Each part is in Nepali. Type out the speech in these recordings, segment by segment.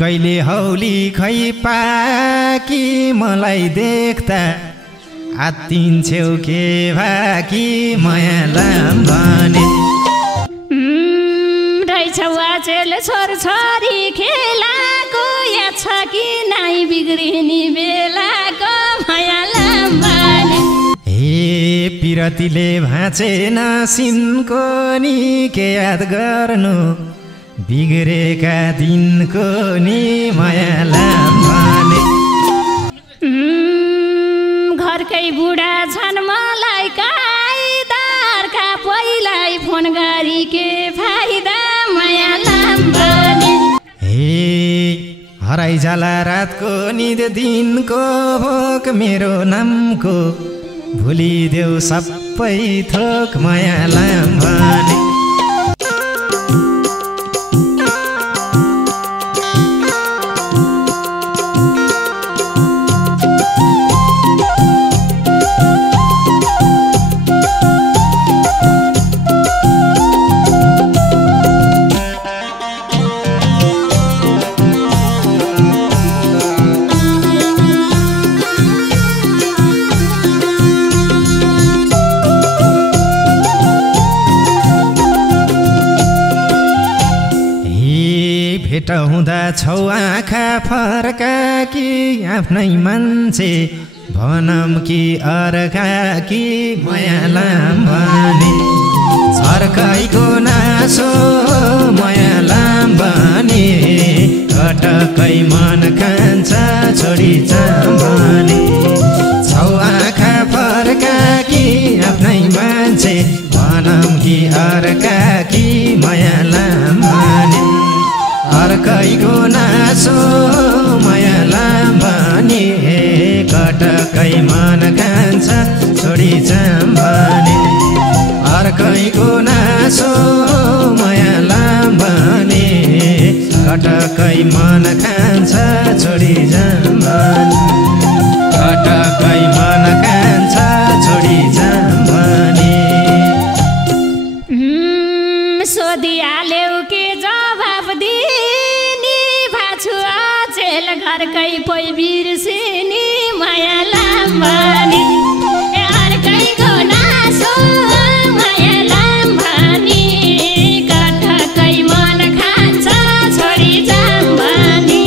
कहिले हौली खै पाकी मलाई देख्दा आत्तिन्छौ के भाकी मायालाम भने रहेछौ आचेल छोरछोरी खेलाको याद छ कि नाइ बिग्रिने बेलाको मायालाम भने हे पिरतीले भाँचेन सिनको नि के याद गर्नु बिग्रेका दिनको नि मायालाम भने घरकै बुढा छन् मलाई काइदारका पहिलाई फोन गरी के फाइदा मायालाम भने हे हराइ जाला रातको निद दिनको भोक मेरो नामको भुलिदेऊ सबै थोक मायालाम भने भेट हुँदा छौ आँखा फर्का कि आफ्नै मान्छे भनम कि अर्का कि मायालाम भने छर्काइको नासो मायालाम भने कटकै मन खान्छ छोडी जाम भने छौ आँखा फर्का कि आफ्नै मान्छे भनम कि अर्का कि मायालाम भने अर्कैको नासो मायालाम भने कटकै मन खान्छ छोडी जाम भने अर्कैको नासो मायालाम भने कटकै मन खान्छ छोडी जाम भने कटकै मन खान्छ छोडी जाम भने सोधिहाल्यौ के जवाफ दिने भाछु आचेल घरकै पै बिर्सिनी मायालाम भने अर्कैको नासो मायालाम भने कटकै मन खान्छ छोडी जाम भने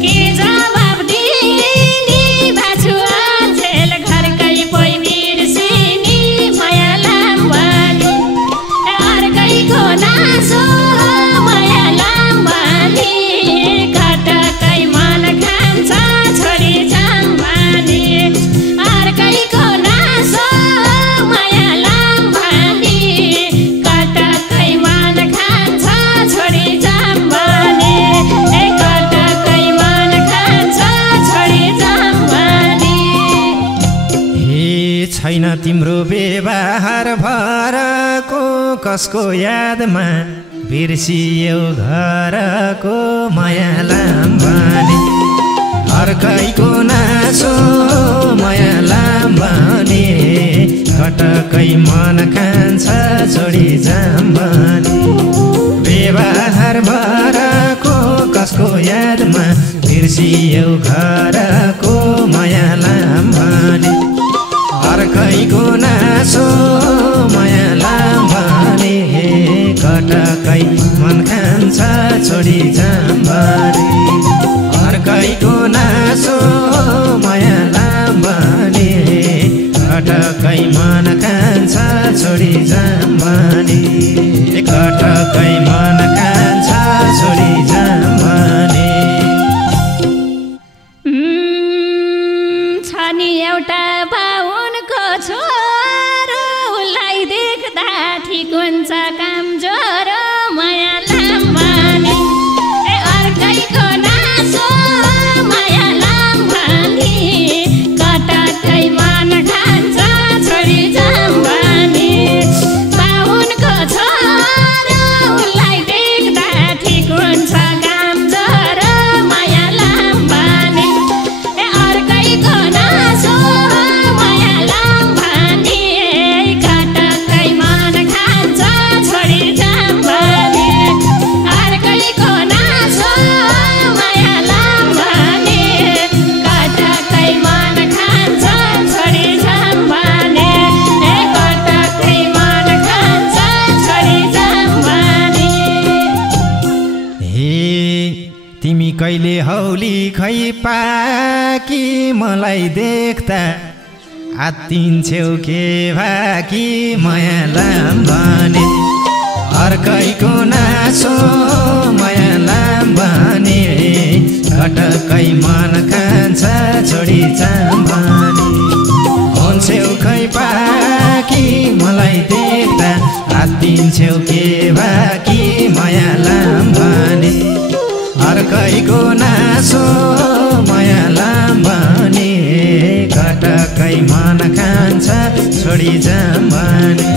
के जवाफ दिने भाछु आचेल घरकै पै बिर्सिनी मायालाम भने अर्कैको नासो मायालाम भने कटकै मन खान्छ छोडी जाम भने अर्कैको नासो मायालाम भने कटकै मन खान्छ छोडी जाम भने कटकै मन खान्छ छोडी जाम भने हे छैन तिम्रो व्यवहार भरको कसको यादमा बिर्सियौ घरको मायालाम भने अर्कैको नासो मायालाम भने कटकै मन खान्छ छोडी जाम भने व्यवहार भरको कसको यादमा बिर्सियौ घरको मायालाम भने अर्कैको नासो मायालाम भने कटकै मन खान्छ छोडी जाम भने अर्कैको नासो मायालाम भने कटकै मन खान्छ छोडी जाम भने कटकै मन खान्छ छोडी जाम भने छ नि एउटा बाहुनको छोरो उसलाई देख्दा ठिक हुन्छ काम ज्वरो मायालाम भने अर्कैको कि खै पाकी मलाई देख्दा आत्तिन्छौ के भाकी माया लाम भने अर्कैको नासो माया लाम भने घटकै मन खान्छ छोडी जाम भने हुन्छौ खै पाकी मलाई देख्दा आत्तिन्छौ के भाकी माया लाम भने अर्कैको नासो माया लाम भने घटकै मन खान्छ छोडी जाम भने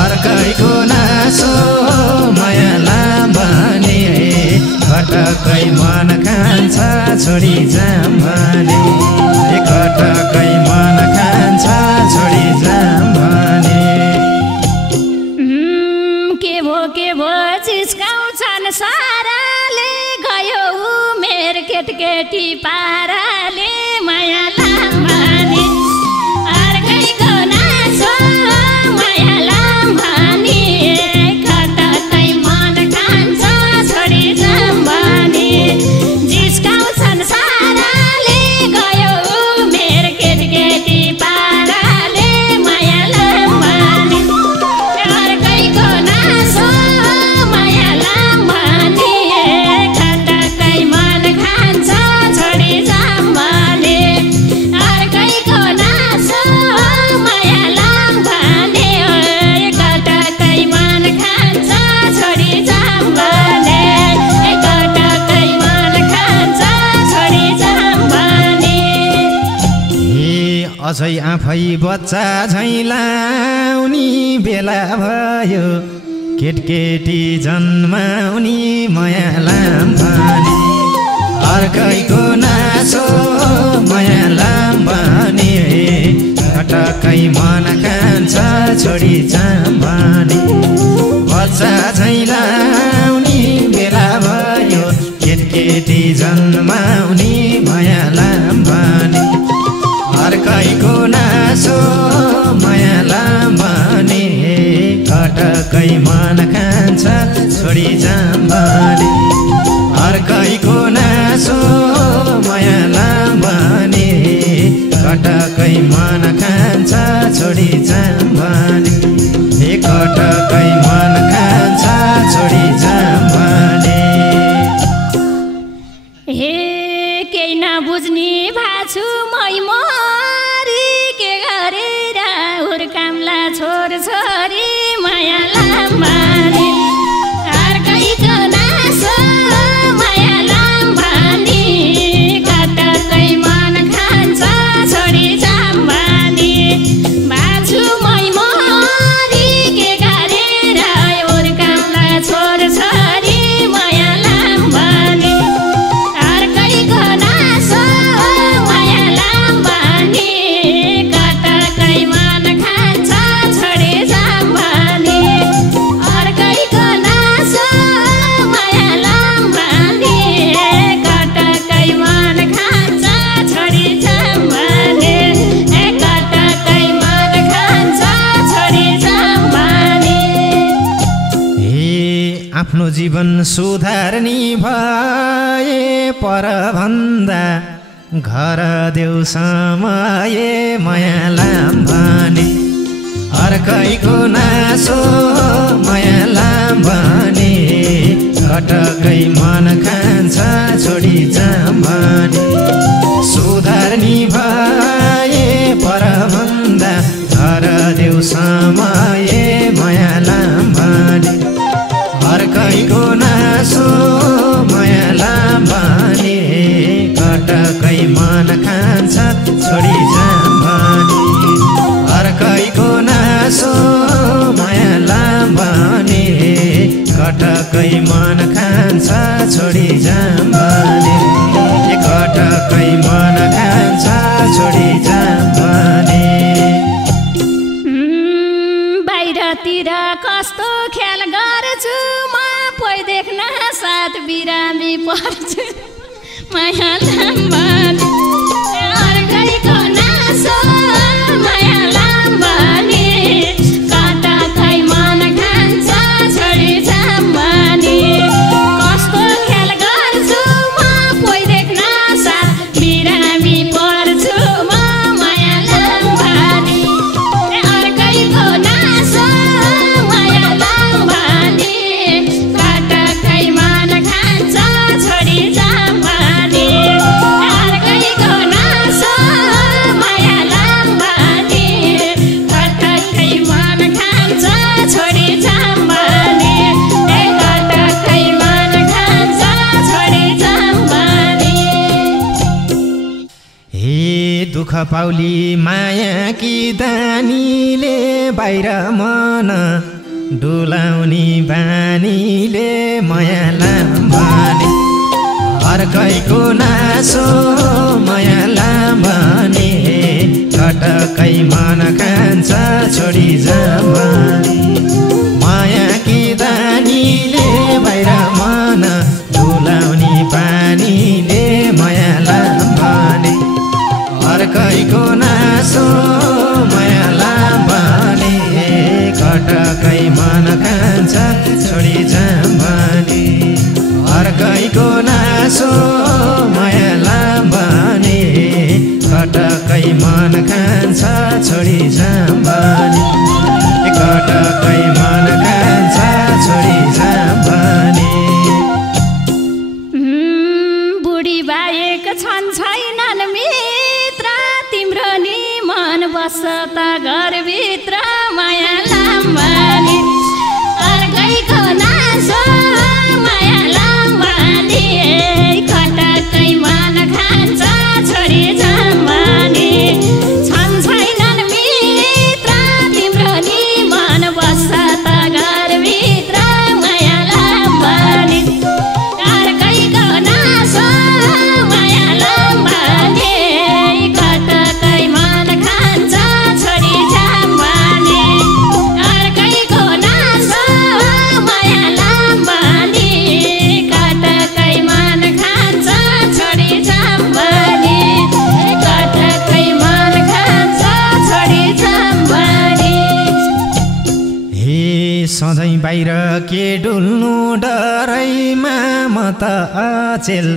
अर्कैको नासो माया लाम भने घटकै मन खान्छ छोडी जाम भने घटकै मन खान्छ छोडी जाम भने के भो चिस्काउँछन् साराले गयो उमेर केटकेटी पाराले माया लाम भने अर्कैको नासो माया लाम भने घटकै मन खान्छ छोडी जाम भने जिस्काउँछन् साराले गयो उमेर केटकेटी पाराले माया लाम भने अर्कैको नासो माया लाम भने घटकै मन खान्छ छोडी जाम भने अर्कैको नासो माया लाम भने घटकै मन खान्छ छोडी जाम भने घटकै मन खान्छ छोडी जाम भने अझै आफै बच्चा झैँ लाउने बेला भयो केटकेटी जन्माउने माया लाम भने अर्कैको नासो माया लाम भने घटकै मन खान्छ छोडी जाम भने बच्चा झैँ लाउने बेला भयो केटकेटी जन्माउने माया लाम भने अर्कैको नासो माया लाम भने घटकै मन खान्छ छोडी जाम भने अर्कैको नासो माया लाम भने घटकै मन खान्छ छोडी जाम भने घटकै मन खान्छ छोडी जाम भने हे केही नबुझ्ने भाछु मै मरी के गरेर हुर्काम्ला छोर छोरी माया लाम भने अर्कैको नासो माया लाम भने घटकै मन खान्छ छोडी जाम भने भाछु मै मरी के गरेर हुर्काम्ला छोर छोरी माया लाम भने अर्कैको नासो माया लाम भने घटकै मन खान्छ छोडी जाम भने अर्कैको नासो माया लाम भने घटकै मन खान्छ छोडी जाम भने घटकै मन खान्छ छोडी जाम भने आफ्नो जीवन सुधार्नी भए परभन्दा घर देऊ समय माया लाम भने अर्कैको नासो माया लाम भने घटकै मन खान्छ छोडी जाम भने सुधार्नी भए परभन्दा घर देऊ समय माया लाम भने अर्कैको नासो माया लाम भने घटकै मन खान्छ छोडी जाम भने अर्कैको नासो माया लाम भने घटकै मन खान्छ छोडी जाम भने घटकै मन खान्छ छोडी जाम भने बाहिरतिर कस्तो ख्याल गर्छु म पै देख्न साथ बिरामी पर्छु माया लाम भने अर्कैको नासो माया लाम भने घटकै मन खान्छ छोडी जाम भने कस्तो ख्याल गर्छु म पै देख्न दुःख पाउली माया कि दानीले बाहिर मन डुलाउने बानीले माया लाम्बाने अर्कैको नासो माया लाम्बाने कटकै मन खान्छ छोडी जाम्बाने माया कि दानीले बाहिर मन डुलाउने पानीले माया लाम्बाने अर्कैको नासो माया लाम्बाने कटकै मन खान्छ छोडी जाम्बाने अर्कैको नासो माया लाम्बाने कटकै मन खान्छ छोडी जाम्बाने कटकै मन खान्छ छोडी जाम्बाने बुढी बाहेक छन् छैनन् मित्र तिम्रो नि मन बस्छ त घरभित्र माया लाम्बाने अर्कैको नासो माया लाम्बाने कटकै मन खान्छ छोडी जाम्बाने छन् छैनन् मित्र तिम्रो नि मन बस्छ त घरभित्र माया लाम्बाने अर्कैको नासो माया लाम्बाने कटकै मन खान्छ छोडी जाम्बाने अर्कैको नासो माया लाम्बाने कटकै मन खान्छ छोडी जाम्बाने कटकै मन खान्छ छोडी जाम्बाने हे सधैँ बाहिर के डुल्नु डरैमा म त अचेल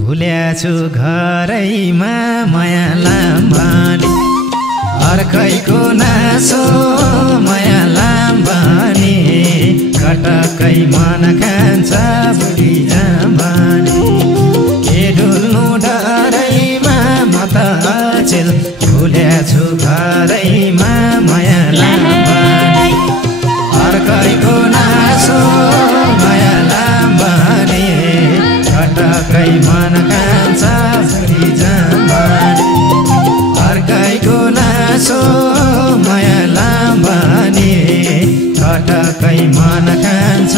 भुल्याछु घरैमा माया लाम्बाने अर्कैको नासो माया लाम्बाने कटकै मन खान्छ बुढी जाम्बाने के डुल्नु डरैमा म त अचेल भुल्याछु घरैमा माया लाम्बाने अर्कैको नासो माया लाम्बाने कटकै मन खान्छ छोडी जाम्बाने अर्कैको नासो माया लाम्बाने कटकै मन खान्छ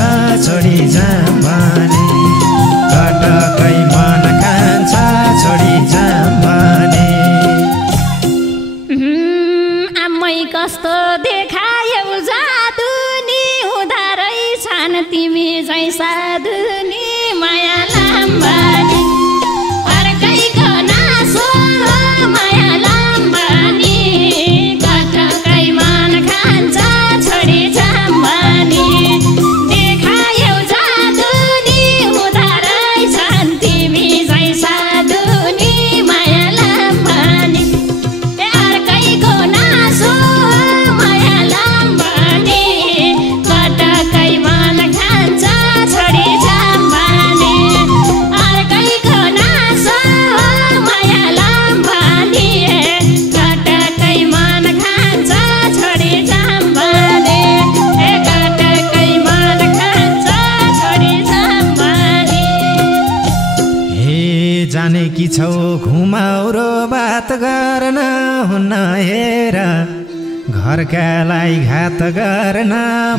छोडी जाम्बाने कटकै मन खान्छ छोडी जाम्बाने आमै कस्तो देखायौ जादु नि हुँदा रहेछन् तिमी झै साधु नि माया लाम्बाने अर्कैको नासो माया लाम्बाने कटकै मन खान्छ छोडी जाम्बाने देखायौ जादु नि हुँदा रहेछन् तिमी झै साधु नि माया लाम्बाने अर्कैको नासो माया लाम्बाने कटकै मन खान्छ छोडी जाम्बाने अर्कैको नासो माया लाम्बाने कटकै मन खान्छ छोडी जाम्बाने कटकै मन खान्छ छोडी जाम्बाने हे जाने कि छौ घुमाउरो बात गर्न हुन्न हेर घरकालाई घात गर्न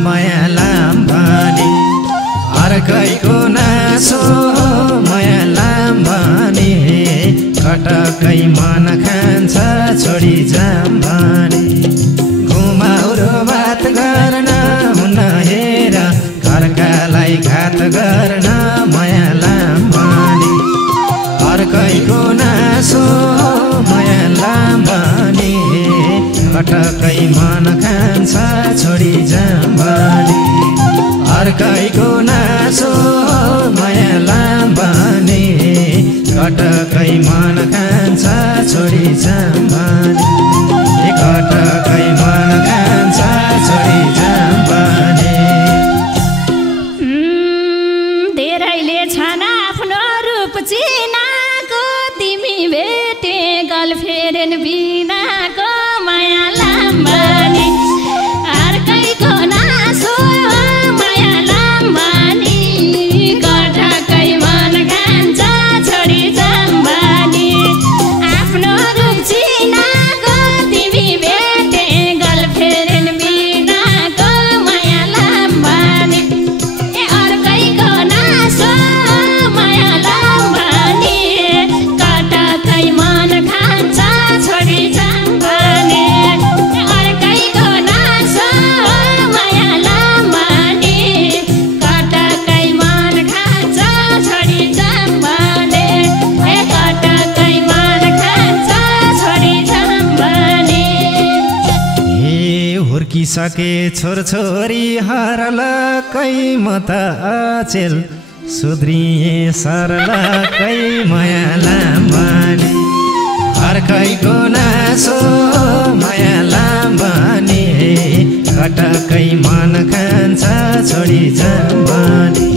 माया लाम्बाने अर्कैको नासो माया लाम्बाने कटकै मन खान्छ छोडी जाम्बाने घुमाउरो बात गर्न हुन्न हेर घरकालाई घात गर्न माया लाम्बाने अर्कैको नासो माया लाम्बाने कटकै मन खान्छ छोडी जाम्बाने अर्कैको नासो माया लाम्बाने कटकै मन खान्छ छोडी जाम्बाने कटकै मन खान्छ छोडी जाम्बाने धेरैले छन् आफ्नो रूप चिनाको तिमी भेटे गर्लफ्रेन्ड बिनाको माया लाम्बाने अर्कैको नासो माया लाम्बाने कटकै मन खान्छ छोडी जाम्बाने आफ्नो रूप बितिसके छोरछोरी हरलकै म त अचेल सुध्रिए सरलकै माया लाम्बानी अर्कैको नासो माया लाम्बानी कटकै मन खान्छ छोडी जाम्बानी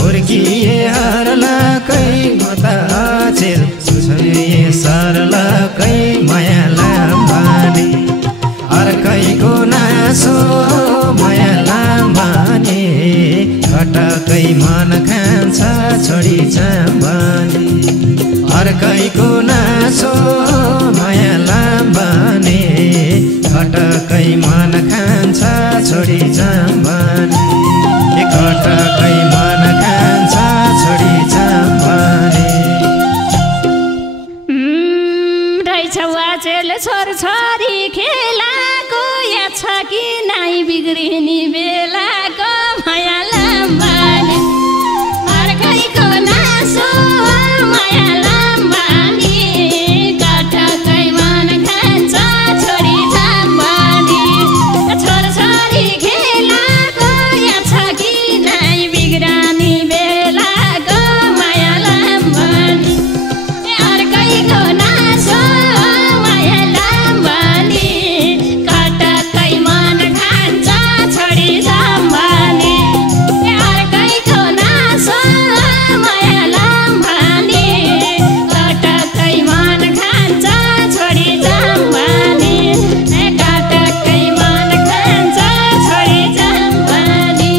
हुर्किए हरलकै म त अचेल सुध्रिए सरलकै माया लाम्बानी अर्कैको नासो माया लाम्बानी कटकै मन खान्छ छोडी जाम्बानी अर्कैको नासो माया लाम्बानी कटकै मन खान्छ छोडी जाम्बानी कटकै मन खान्छ छोडी जाम्बानी रहेछौ अचेल छोरछोरी खेलाको या छ कि नाइ बिग्रिने बेलाको माया लाम्बानी अर्कैको नासो माया लाम्बानी कटकै मन खान्छ छोडी जाम्बानी छोरछोरी खेलाको या छ कि नाइ बिग्रिने बेलाको माया लाम्बानी अर्कैको नासो माया लाम्बानी कटकै मन खान्छ छोडी जाम्बानी अर्कैको नासो माया लाम्बानी कटकै मन खान्छ छोडी जाम्बानी कटकै मन खान्छ छोडी जाम्बानी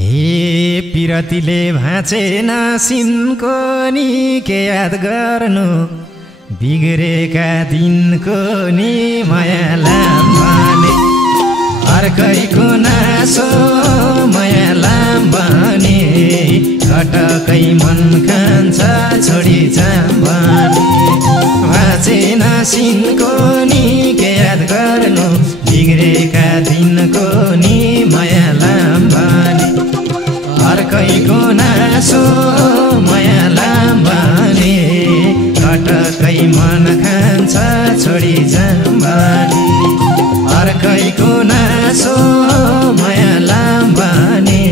हे पिरतीले भाँचेन सिनको नि के याद गर्नु बिग्रेका दिनको नि माया लाम्बानी अर्कैको नासो माया लाम्बानी कटकै मन खान्छ छोडी जाम्बानी भाँचेन सिनको नि के याद गर्नु बिग्रेका दिनको नि माया लाम्बानी अर्कैको नासो माया लाम्बानी कटकै मन खान्छ छोडी जाम्बानी अर्कैको नासो माया लाम्बानी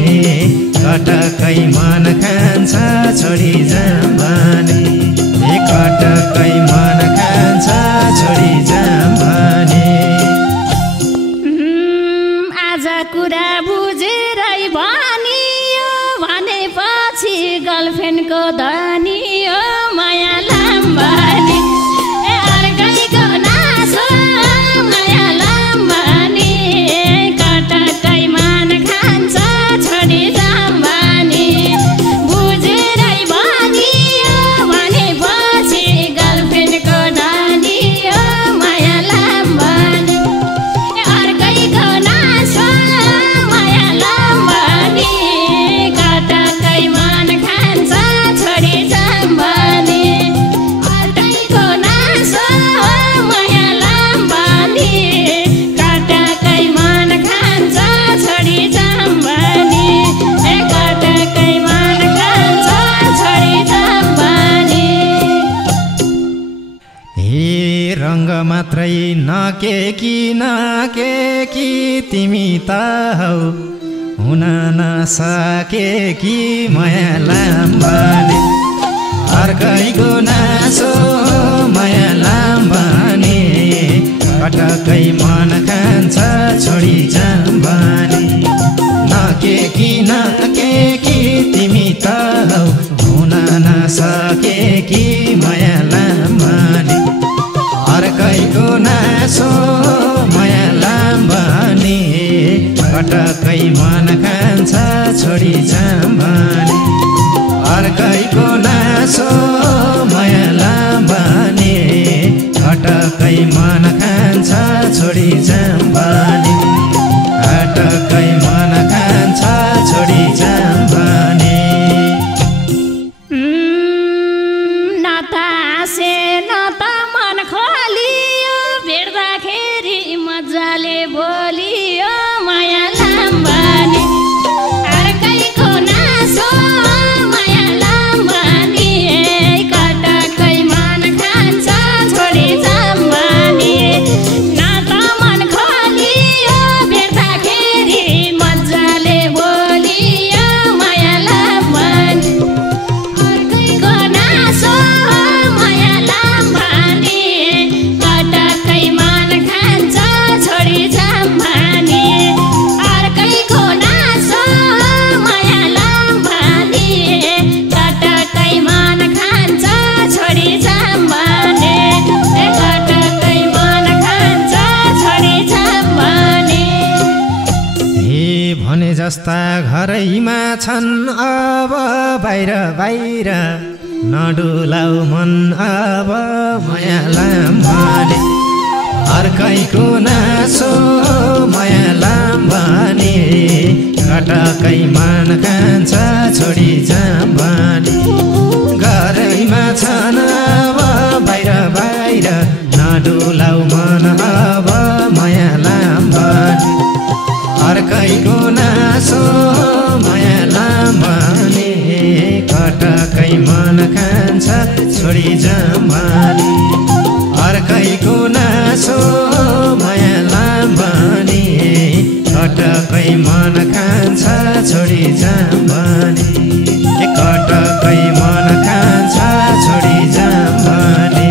कटकै मन खान्छ छोडी जाम्बानी कटकै मन खान्छ छोडी जाम्बानी आज कुरा बुझेरै भनियो भनेपछि गर्लफ्रेन्डको धनी हो माया लाम्बानी अर्कैको नासो माया लाम्बानी कटकै मन खान्छ छोडी जाम्बानी बुझेरै भनियो भनेपछि गर्लफ्रेन्डको धनी हो माया लाम्बानी अर्कैको नासो माया लाम्बानी कटकै मन खान्छ छोडी जाम्बानी अर्कैको नासो माया लाम्बानी कटकै मन खान्छ छोडी जाम्बानी कटकै मन खान्छ छोडी जाम्बानी हे रङ्ग मात्रै नके कि तिमी त हौ हुन नसके कि माया लाम्बानी अर्कैको नासो माया लाम्बानी कटकै मन खान्छ छोडी जाम्बानी नके कि तिमी त हौ हुन नसके कि माया लाम्बानी अर्कैको नासो माया लाम्बानी कटकै मन खान्छ छोडी जाम्बानी अर्कैको नासो माया लाम्बानी कटकै मन खान्छ छोडी जाम्बानी कटकै मन खान्छ छोडी जाम्बानी न त हाँसे न त मन खोलियो भेट्दाखेरि मजाले बोलियो माया लाम्बानी अर्कैको नासो माया लाम्बानी कटकै मन खान्छ छोडी जाम्बानी न त मन जस्ता घरैमा छन् अब बाहिर बाहिर नडुलाउ मन अब मायालाम भने अर्कैको नासो मायालाम भने कटकै मान खान्छ छोडी जाम भने घरैमा छन् अब बाहिर बाहिर नडुलाउ मन अब मायालाम भने अर्कैको नासो मायालाम भने कटकै मन खान्छ छोडी जाम भने अर्कैको नासो मायालाम भने कटकै मन खान्छ छोडी जाम भने कटकै मन खान्छ छोडी जाम भने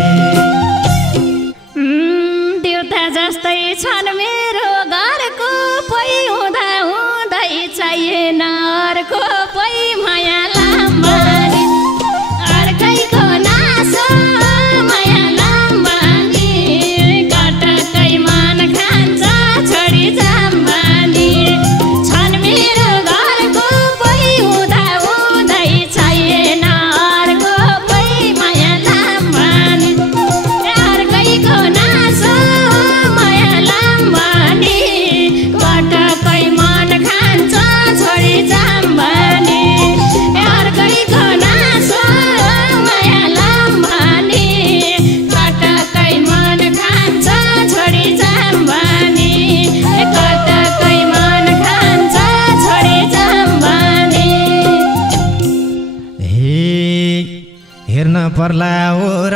देउता जस्तै छन् मेरो घरको पै हुँदा हुँदै चाहिएन अर्को पै मायालाम भने अर्कैको नासो मायालाम भने कटकै मन खान्छ छोडी जाम भने छन् मेरो घरको पै हुँदा हुँदै चाहिएन अर्को पै मायालाम भने अर्कैको नासो मायालाम भने कटकै मन खान्छ छोडी जाम भने अर्कैको नासो मायालाम भने कटकै मन खान्छ छोडी जाम भने कटकै मन खान्छ छोडी जाम भने हेर्न पर्ला ओर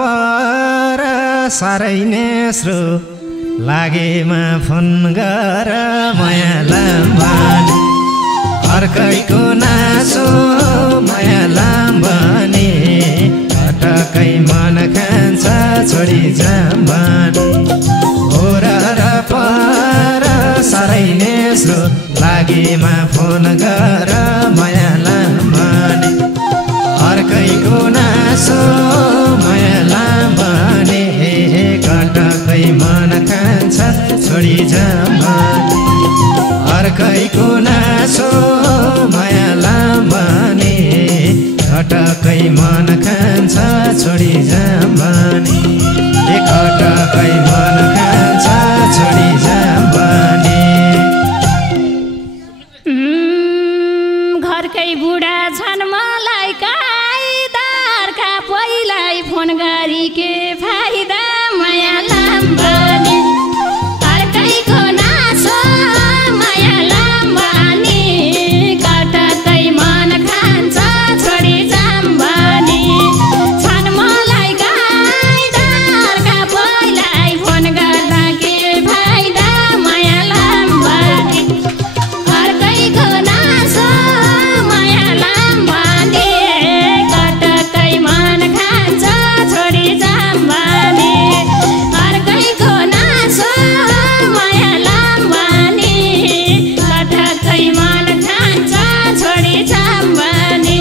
पर साह्रै नेस्रो लागेमा फोन गर मायालाम भने अर्कैको नासो मायालाम भने कटकै मन खान्छ छोडी जाम भने ओर पर साह्रै नेस्रो लागेमा फोन गर मायालाम भने अर्कैको नासो मायालाम भने कटकै मन खान्छ छोडी जाम भने अर्कैको नासो मायालाम भने कटकै मन खान्छ छोडी जाम भने कटकै मन खान्छ छोडी जाम भने घरकै बुढा छन् मलाई काइदारका पहिलाई फोन गरी के फाइदा मायालाम भने अर्कैको नासो मायालाम भने कटकै मन खान्छ छोडी जाम भने छन् मलाई काइदारका पहिलाई फोन गर्दा के फाइदा मायालाम भने अर्कैको नासो मायालाम भने कटकै मन खान्छ छोडी जाम भने अर्कैको नासो मायालाम भने कटकै मन खान्छ छोडी जाम भने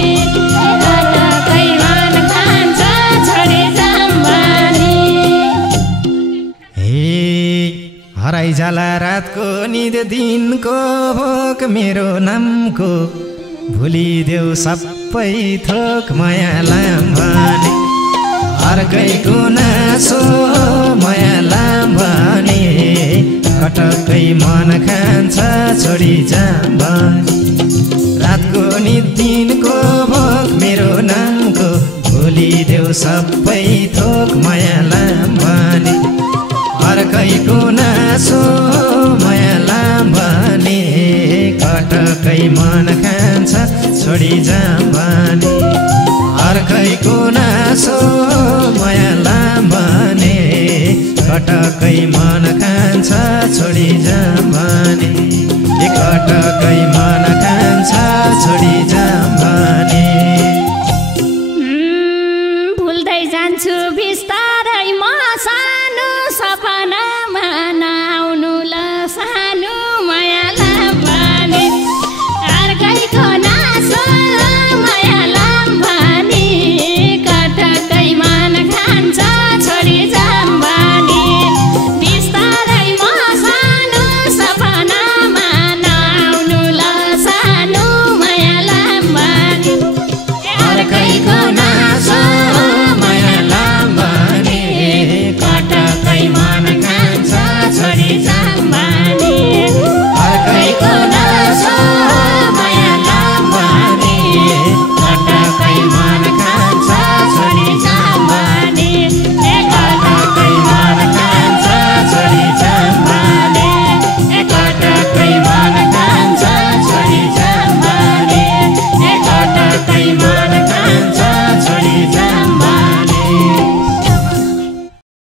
कटकै मन खान्छ छोडी जाम भने हराइ जाला रातको निद दिनको भोक मेरो नामको भुलिदेऊ सबै थोक मायालाम भने अर्कैको नासो मायालाम भने कटकै मन खान्छ छोडी जाम भने रातको निद दिनको भोक मेरो नामको भुलिदेऊ सबै थोक मायालाम भने अर्कैको नासो मायालाम भने कटकै मन खान्छ छोडी जाम भने अर्कैको नासो मायालाम भने कटकै मन खान्छ छोडी जाम भने कटकै मन खान्छ छोडी जाम भने भुल्दै जान्छु बिस्तारै